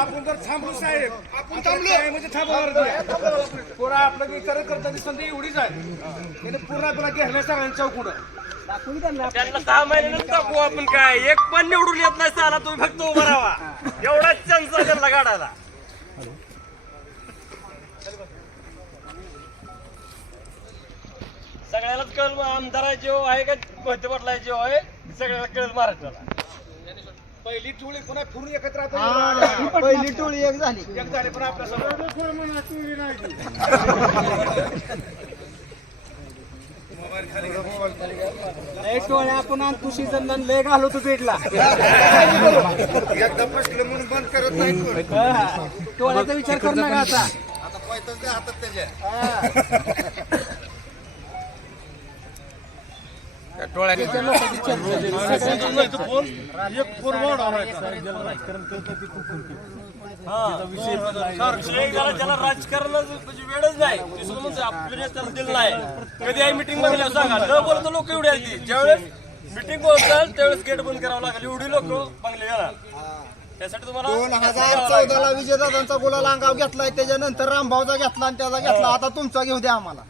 आपण जर थांबलो साहेब आपण थांबलो. म्हणजे थांबवणार पुरा आपलं विचार करताना संधी एवढीच आहे. पूर्ण आपल्याला घेतलं सगळ्यांच्या चौकुडं त्यांना सहा महिन्यानं टाकू आपण काय. एक पण निवडून येत नाही साला तुम्ही फक्त उभा राहा. एवढाच चान्स आहे त्यांना काढायला सगळ्यालाच कळ आमदार जो आहे का भरती पटला जो आहे सगळ्याला कळत महाराष्ट्राला पहिली टोळी पुन्हा फिरून एकत्र आता पहिली टोळी एक झाली. एक झाले पण आपल्यासमोर. लय टोळ्या आपण आणतो सीझन लय घालवतो पेटला. एकदा फसलं म्हणून बंद करत नाही टोळ्याचा विचार कर नका आता. आता पैसे हातात त्याच्या. राजकारणाचं म्हणजे वेळच नाही. ते सुद्धा म्हणतो आपल्या नेत्याला दिलं नाही. कधी आहे मिटिंगमध्ये सांगा. न बोलतो लोक एवढी आली ज्यावेळेस मिटिंग बोलताल त्यावेळेस गेट बंद करावं लागेल. एवढी लोक बंगले येणार त्यासाठी तुम्हाला दोन हजार विजयदादांचा गुलाल अंगाव घेतलाय. त्याच्यानंतर रामभाऊचा घेतला आणि त्याचा घेतला. आता तुमचा घेऊ द्या आम्हाला.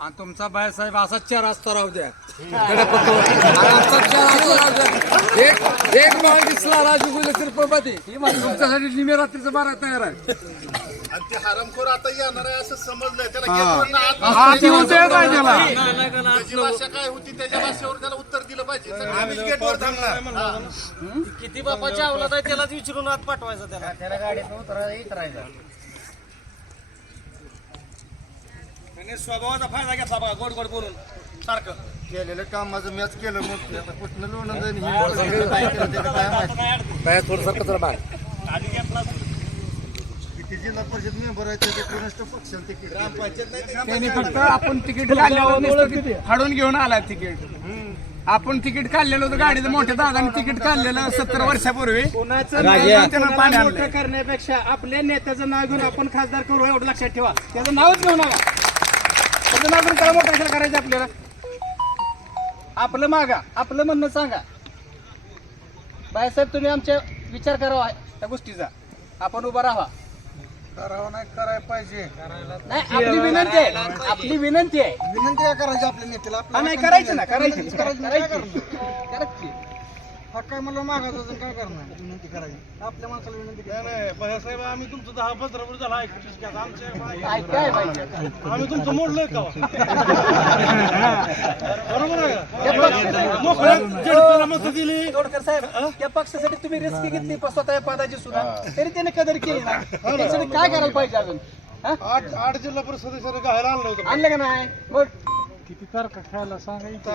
आणि तुमचा बाळासाहेब असाच चार असता राहू द्या. असाच चार असता राहू द्या. एक एक माळ दिसला राजू गुले तिरुपती तुमच्यासाठी निमे रात्रीचं बारा तयार आहे. आणि ते हरामखोर आता येणार आहे असं समजलंय. त्याला आत हा, उद्या काय त्याला. त्याची भाषा काय होती? त्याच्या भाषेवर त्याला उत्तर दिलं पाहिजे. सगळे आम्हीच गेटवर थांबणार किती बापाच्या अवलाद आहे त्यालाच विचारून आत पाठवायचं त्याला. त्याने स्वभावाचा फायदा घेतला बघा गोड गोड बोलून. सारखं. केलेलं काम माझं मॅच केलं मग आता कुठनं लोणं जाईन हे? काय केलं त्याचं काय माहिती. थोडं सारखं जरा बाहेर आधी घेतला किती जिल्हा परिषद मेंबर आहे त्याचे कोणष्ट पक्ष तिकीट. त्यांनी फक्त आपण तिकीट काढल्यावर फाडून घेऊन आला तिकीट. आपण तिकीट काढलेलं होतं गाडीचं. मोठ्या दादाने तिकीट काढलेलं सत्तर वर्षापूर्वी. त्यांना पाणी आणलंय. करण्यापेक्षा आपल्या नेत्याचं नाव घेऊन आपण खासदार करू एवढं लक्षात ठेवा. त्याचं नावच घेऊ नका नाव घेऊन काय मोठं करायचं आपल्याला? आपलं मागा आपलं म्हणणं सांगा. बाळासाहेब तुम्ही आमच्या विचार करावा त्या गोष्टीचा. आपण उभा राहा करावं नाही करायला पाहिजे. नाही आपली विनंती आहे. आपली विनंती आहे. विनंती काय करायची आपल्या नेत्याला. हा नाही करायचं ना करायची करायची करायची. हा काय मला मागायचं काय करणार? विनंती करायची. आपल्या माणसाला विनंती नाही भैयासाहेब आम्ही तुमचं दहा पंधरा वर्ष झाला ऐकतोच की आता आमच्या आम्ही तुमचं मोडलोय का? बरोबर आहे का? मोकळ्या जनतेला मतं दिली. साहेब त्या पक्षासाठी तुम्ही रिस्क घेतली स्वतः पदाची सुद्धा. तरी त्याने कदर केली ना. काय करायला पाहिजे अजून? हा? आठ आठ जिल्हा परिषद घायला आणलं होतं. आणलं का नाही? मग किती तारखा खायला सांगायचं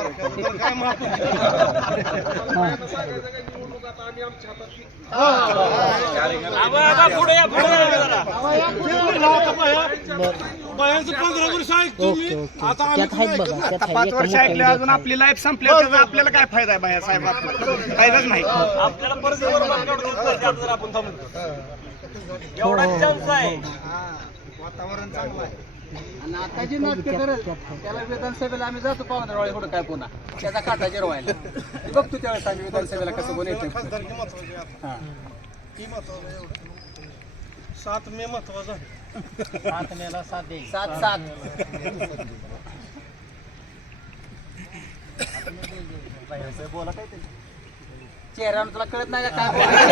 आता पाच वर्ष ऐकले अजून आपली लाईफ संपल्यावर त्याचा आपल्याला काय फायदा आहे बाया साहेब? आपल्याला फायदाच नाही. आपल्याला परत जर आपण थांबलो एवढा चान्स आहे. वातावरण चांगलं आहे. आणि आता जी करत त्याला विधानसभेला आम्ही जातो पाहुणे कुठं काय पुन्हा त्याचा काटा जिरवायला ते बघतो त्यावेळेस आम्ही विधानसभेला कसं कोण येते खासदारकी महत्वाची आहे आता. ती महत्वाचं आहे एवढं. सात मे महत्वाचं आहे. सात सात चेहऱ्यावर तुला कळत नाही का काय बोलायचं?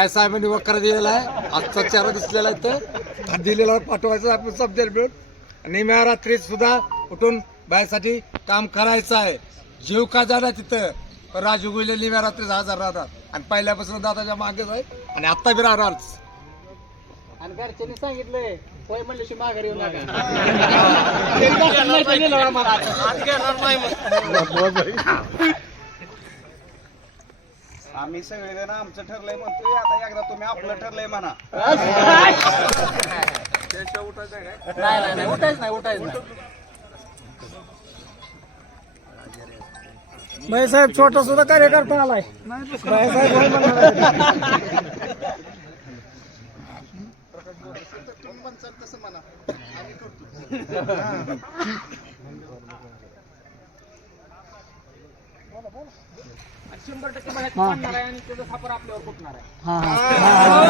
बाळासाहेबांनी वकार दिलेला आहे. आजचा चारा दिसलेला आहे तर दिलेला पाठवायचा आपण समजेल मिळून निम्या रात्री सुद्धा उठून बायासाठी काम करायचं आहे. जीव का जाणार तिथं? पण राजू गुले निम्या रात्री हजार राहतात. आणि पहिल्यापासून दादाच्या मागेच आहे. आणि आत्ता बी राहणारच आणि घरच्यांनी सांगितलंय होय म्हणल्याशी माघारी येऊ नका. आम्ही सगळेजण आमचं ठरलंय म्हणतोय आता एकदा तुम्ही आपलं ठरलंय म्हणा. नाही नाही नाही उठायच नाही उठायच नाही बाईसाहेब छोटा सुद्धा कार्यकर्ता आलाय होय म्हणाले. शंभर टक्के बाहेर पडणार आहे आणि त्याचा सापर आपल्यावर फुटणार आहे.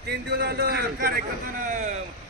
तीन दिवस झालं कार्यकर्त्यानं आलो